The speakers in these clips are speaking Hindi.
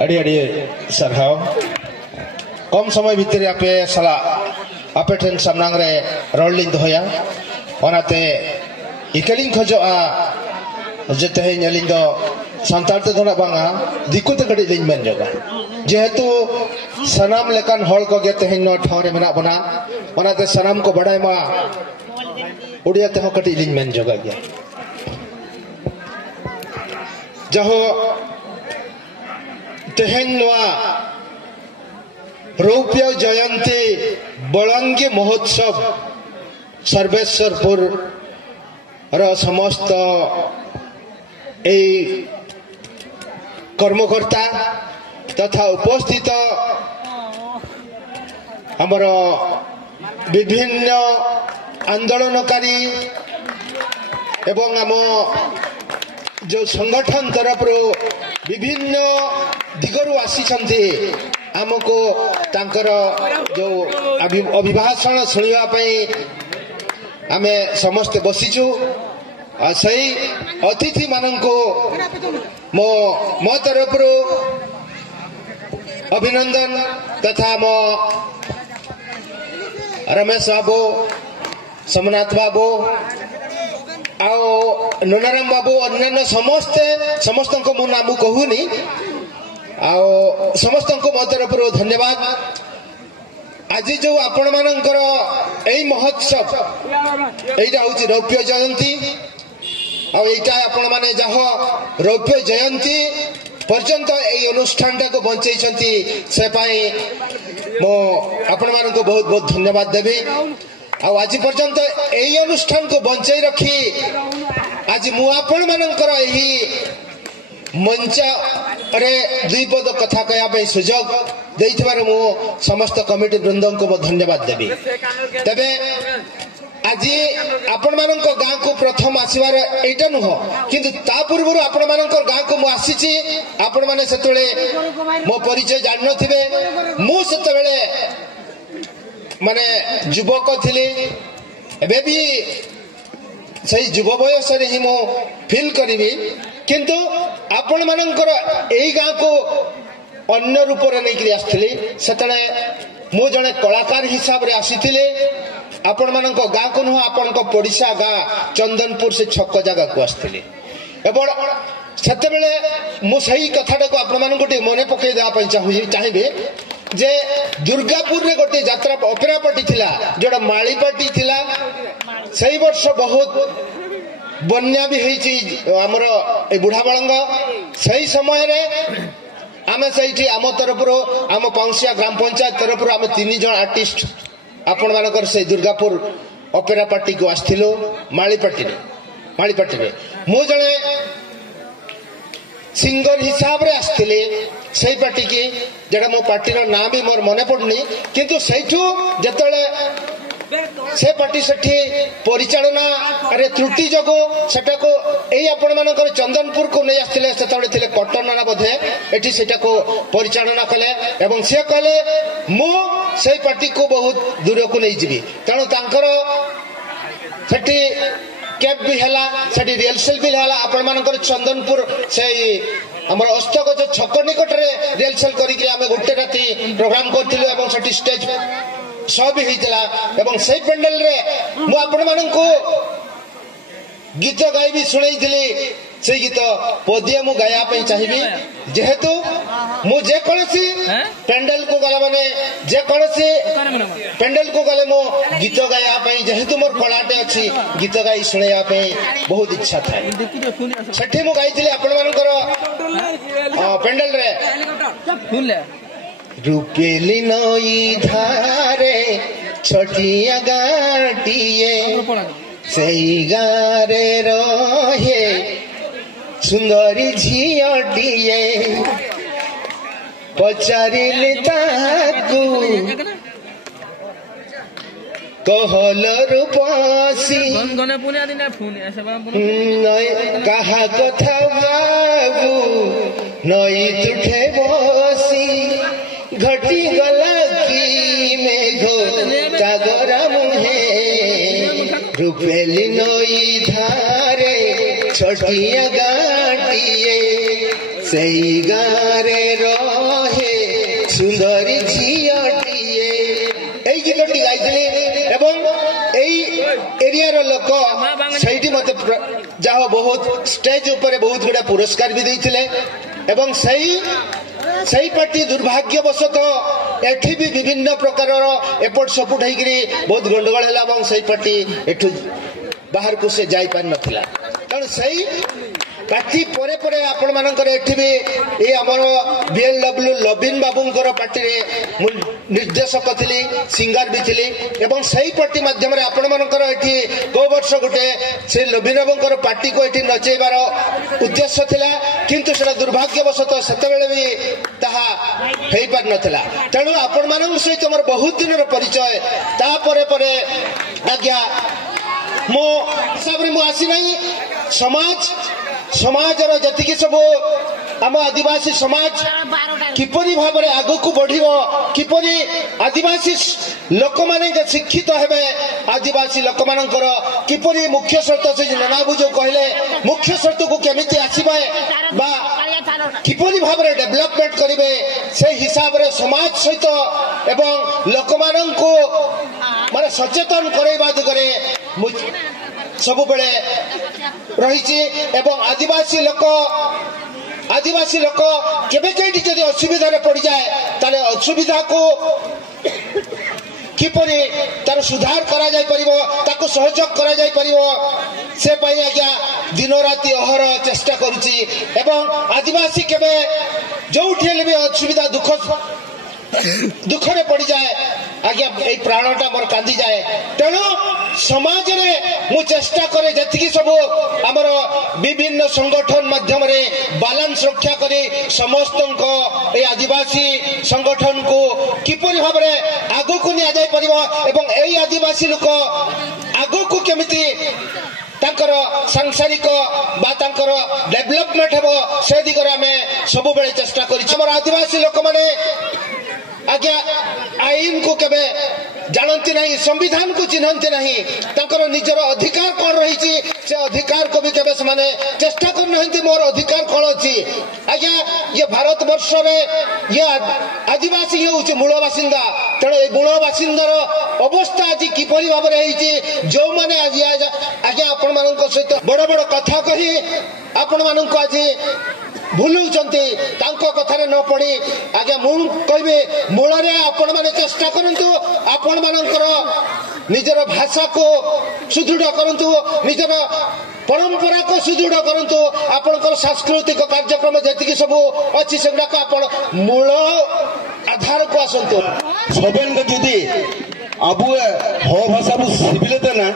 अड़ी अड़ी सरहाव कम समय भितर आपे सला आपे ठेन सामनांग रे रोलिंग दोया ओनाते इकलिंग खजोआ जते हे नलिंग दो संताल ते धोना बांगा दिकु ते कड़ी लिंग मेन जगा जेहेतु सनाम लेकान हॉल को गेते हे नो ठौरे मेना बना ओनाते सनाम को बड़ाई मा उड़िया ते हो कड़ी लिंग मेन जगा गया जहो तेहेन नवा रौप्य जयंती बलंगी महोत्सव सर्वेश्वरपुर रा समस्त ए कर्मकर्ता तथा उपस्थित हमर विभिन्न आंदोलनकारी एवं आम जो संगठन तरफ विभिन्न दिगरु आसी आमको तांकर जो अभिभाषण सुनिया आमे समस्त बसीचु सही अतिथि माननको मो तरफ अभिनंदन तथा मो रमेश बाबू सोमनाथ बाबू आओ ननाराम बाबू अन्य समस्त को मो नाम कहूनी आओ समस्त को मो तरफ धन्यवाद आज जो आपण मानकर एई महोत्सव एटा होची रौप्य जयंती आ एटा आपण माने जह रौप्य जयंती पर्यंत एई अनुष्ठान को बंचई छंती से पाई मो आपण मान को बहुत बहुत धन्यवाद देबी आ आज पर्यंत एई अनुष्ठान को बंचई रखी आज मु आपण मानकर एही मंच रे दुई पद कथा कहया सुजोग देइथिबार मु समस्त कमिटी वृंदों को धन्यवाद देबी तबे आज आपण मानक गाँ को प्रथम आसबार एटा नुह किंतु ता पूर्व आपण मानक गाँ को मु आसीची आपण माने सेतले मो परिचय जान नथिबे मु सेतले माने युवक थिली एबे भी सही युव बयस रे ही मो फील करिवि किंतु आपण मानकर एई गाँ को अन्य रूप रे नहीं आसथिली सेतले मु जने कलाकार हिसाब रे आसीथिले आपण मानक गाँ को नुह आपण को पड़िसा गाँ चंदनपुर से छक जगह को आसथिले एबड़ सेते बेले मु सही कथाटा को आपण मानक गोटे मने पकई देबा पई चाहिबे जे दुर्गापुर रे गोटे यात्रा ओपेरा पार्टी थिला जोडा माली पार्टी थिला सही वर्ष बहुत बन्या भी होईची हमर ए बुढ़ा बळंग सही समय रे आमे सही आम तरफ आम पाउसिया ग्राम पंचायत तरफ आम 3 जन आर्टिस्ट आपण मानकर से दुर्गापुर ओपेरा पार्टी को आस्थिलो माली पार्टी रे मु जने सिंगर हिसाब रे आस्थिले सही पार्टी की जेडा मो पार्टी रो नाम भी मोर मने पड़नी किंतु सहीठू जतले से पार्टी सेठी परिचालना अरे त्रुटि जगो सेटा को एई आपण मानकर चंदनपुर को नै आस्थिले सेतबे थिले कटनाना बधे एठी सेटा को परिचालना कले एवं से कहले मु सेई पार्टी को बहुत दूर को नै जिबी तणो तांकर सेठी कैब भी हला सेठी रिहर्सल भी हला आपण मानकर चंदनपुर सेई हमर अस्तगज छक निकट रे रिहर्सल करी के आमे गोटे राती प्रोग्राम करथिलु एवं सेठी स्टेज सब भी होइतला एवं सही पेंडल रे मु आपण मानन को गीत गाई भी सुनैथिली से गीत पदिया मु गाया पई चाहिबी जेहेतु मु जे कोनसी पेंडल को गला माने जे कोनसी पेंडल को गले मु गीत गाया पई जेहेतु मोर कलाटे अछि गीत गाई सुनैया पई बहुत इच्छा था सेठी मु गाइथिली आपण मानकर पेंडल रे रूपेली नई धारे छोटिया गाटिए सही गारे रहे सुंदरी झियटिए पचारिले ताकू कहल रूपसी कहा कथा बाबू नई तुठे बसी घटी गला की मेघ टागरा मुहे रुपेली नई धारे छोटिया गाटिए सेई गारे रहे सुंदरी झीयटिए এই গীতটি গাইଥିଲେ এবং এই এরিয়ার লোক সেইটি মতে যাহ বহুত স্টেজ উপরে বহুত গুড়া পুরস্কার भी ଦେଇଥିଲେ এবং সেই পার্টি দুর্ভাগ্যবশতঃ এଠି भी विभिन्न प्रकार एपट सपुट होकर बहुत गंडगोल है और से पार्टी एठू बाहर को से जाई पार नथिला कारण सही पार्टी परे परे आपण मानकर एठी भी ए हमर बीएलडब्ल्यू लबिन बाबूंकर पार्टी रे निर्देशक थिली सिंगर भी थिली एवं सही पार्टी माध्यम रे आपण मानकर एठी को वर्ष गुटे से लबिन बाबूंकर पार्टी को एठी नचेबार उद्देश्य थिला किंतु सेटा दुर्भाग्यवशतः सेते बेले भी ताहा हेई पार नथिला तेणु आपण मानक सहित हमर बहुत दिन परिचय ता परे परे आज्ञा मो हिसाब रे मो आसी नहीं समाज जी सब आम आदिवासी समाज किपरि भाव में आग को बढ़ किपरि आदिवासी लोक माने शिक्षित हेबे आदिवासी लोक मानकर किपरि मुख्य स्रोत से ननाबू जो कहले मुख्य स्रोत को केमिति आसीबे बा किपरि भाव में डेवलपमेंट करिवे से हिसाब रे समाज सहित एवं लोक मानन को माने सचेतन करैबा दिगरे सब बेले रही एवं आदिवासी लोक केबे केटी जदि असुविधा रे पड़ जाए ताले असुविधा को किपरि तार सुधार करा जाय परिबो ताको सहयोग करा जाय परिबो से पई आज्ञा दिन राति अहर चेष्टा करूची एवं आदिवासी केबे जोठी भी असुविधा दुख रे पड़ जाए आज्ञा ए प्राणटा मोर कांदी जाए तेणु समाज रे मु चेष्टा करे जति सब आमर विभिन्न संगठन माध्यम रे बैलेंस रक्षा करे समस्त ए आदिवासी संगठन को किपरि भाव रे आगो को निया जाय परिबो एवं एई आदिवासी लोक आगो को केमिति तांकर सांसारिक बा तांकर डेवलपमेंट हेबो से दिगरे आमे सब बेले चेष्टा करी हमर आदिवासी लोक माने आज्ञा आईन को केबे जानती नहीं संविधान को चिन्हती नहीं तांकर निजर अधिकार कौन रही से अधिकार को भी केबे माने चेष्टा कर नहीं मोर अधिकार कौन अच्छी आज्ञा ये भारत वर्ष में ये आदिवासी होउचे मूल बासिंदा तेणु ए मूल बासिंदार अवस्था आज किपरि भाव में जो मैंने आज आज्ञा आपण मानक सहित बड़ बड़ कथा कही आपण मानक आज भूलुचंती तांको कथारे न पड़ी आगे मु कहबे मूल रे आपण माने चेष्टा करंतु आपण मानकर निजर भाषा को सुदृढ़ करंतु निजर परंपरा को सुदृढ़ करंतु आपनकर सांस्कृतिक कार्यक्रम जति सब अछि सेगुडा को आपण मूल आधार को आसंतु सबन के जदी अबुए हो भाषा बु सिबिलेते ना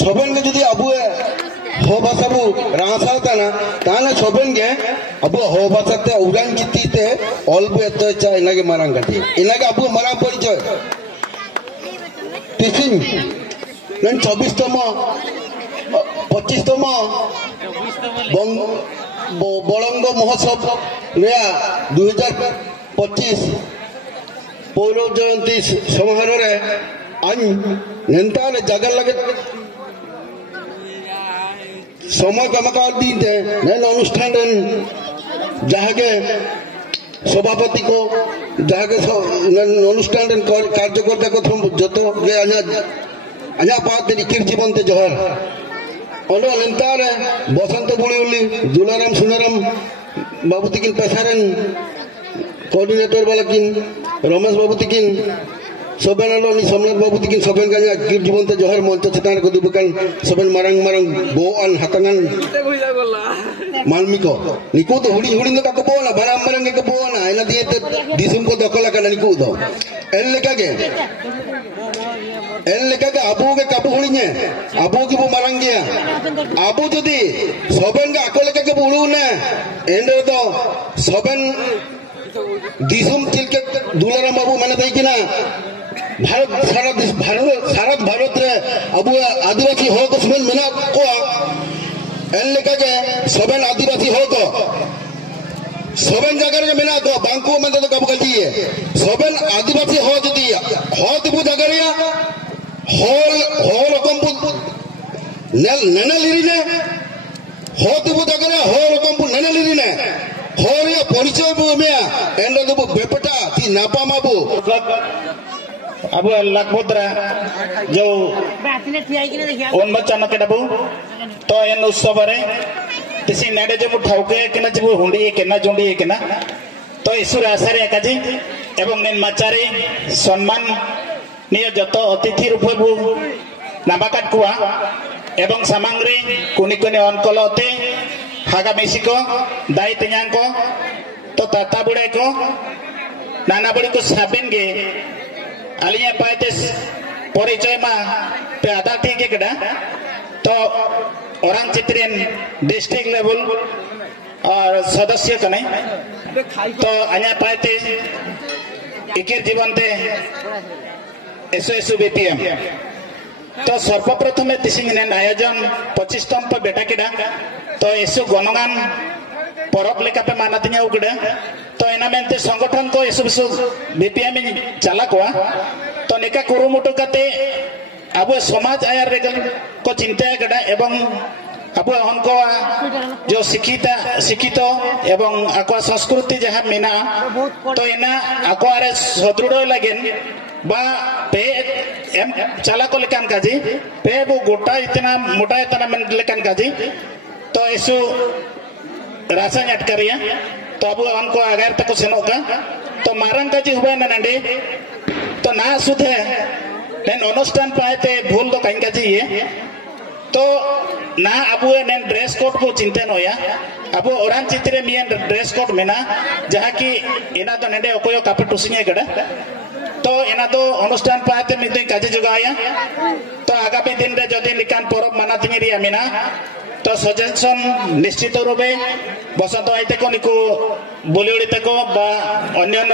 सबन के जदी अबुए हो भाषा बु रासाता ना ताने सबन के अबु हो भाषा ते उड़ान कितीते ऑलबे तो चा इनागे मारंग गटी इनागे अबु मरा परिचय टिसिंग नन 24तम 25तम बलंग महोत्सव रे 2025 पौर जयंती समारोह रे अन नेता ने जगह लगे समय कमकाल दीते नैन अनुष्ठान जहागे सभापति को जहागे अनुष्ठान कार्यकर्ता को जो अजा पाते कीर्तिवंत जहर अनो नेता रे बसंत बुड़ी दुलाराम सुनाराम बाबू तिकिन पेशारेन कोऑर्डिनेटर वाला किन रमेश बाबू तिकिन सबन आलो सम्राट बाबू तिकिन सबन का कीर्तिवंत जहर मंच चितान को दुबकान सबन मारंग बोआन हातंगन मालमिको निको तो हुडी हुडी का बोना बराम बरंगे को बोना एना दिए तो दिसुम को दखला का निको दो एल लेका के अबू के कबू हुडी अबू की वो मारंगे अबू जदी सबन का अकोले के बुड़ू ने एंडो तो सबन दिसुम चिलके दुलाराम बाबू मैंने दई कि ना भारत रे अबू आदिवासी हो को सबन मेना को एन लेका के सबन आदिवासी हो को सबन जगह रे मेना को बांको में तो कब गलती है सबन आदिवासी हो जदी हो तिबु जगह रे हो रकम नेनलिरी ने हो दिबु दगरे हो रकम बु नेनलिरी ने हो रे परिचय बु मेया एंड दबु बेपटा ती नापामाबु अब लगभद्रा जो उन्मोचन के डबू तो एन उत्सव रे किसी नेडे जो ठाउके केना जबु हुंडी केना जोंडी केना तो ईश्वर आशारे काजी एवं नेन माचारे सम्मान निय जतो अतिथि रूपबु नाबाकाट कुआ एवं सामंग्री कुनी कुनी अनकल अते हागा मेसिको दाई तिन्यां को तो ताता बुड़े को नाना बड़ी को साबिन गे आलिया पाते परिचय मा पे आधा ठीक है कड़ा तो औरंग चित्रेन डिस्ट्रिक्ट लेवल और सदस्य कने तो अन्य पाते इकेर जीवन ते एसओ बीपीएम तो सर्वप्रथम तिसिंग आयोजन 25 तम पर बेटा किडा तो एसओ गणगान परब लेका पे मानतिया उगड़ा तो एना मेनते संगठन को एसो बिसो बीपीएम चला कोआ तो निका कुरुमुटु कते अब समाज आयर रेगल को चिंता गड़ा एवं अब उनको जो शिक्षित एवं आको संस्कृति जहाँ मीना तो इना आको आरे सदृढ़ लगेन बा पे एम चला को लेकान काजी पे वो गोटा इतना मोटा इतना मन लेकान काजी तो एसो रासा अटकारिया तो अब उनको अगर तक सेनो का तो मारंग काजी हुआ ना नंडे तो ना सुधे नेन अनुष्ठान पाते भूल तो कहीं काजी ये तो ना अब नेन ड्रेस कोड को चिंता नोया अब औरंग चित्रे मियन ड्रेस कोड में ना जहाँ की इना तो नंडे ओकोयो कापे टुसिंगे कड़ा तो इना तो अनुष्ठान पाते मिदुई काजी जुगाया तो आगामी दिन रे जदि निकान परब मानातिंगे रिया मिना तो सजेशन निश्चित रूपे बसंत आईते को निको बोली उड़ीते को बा अन्य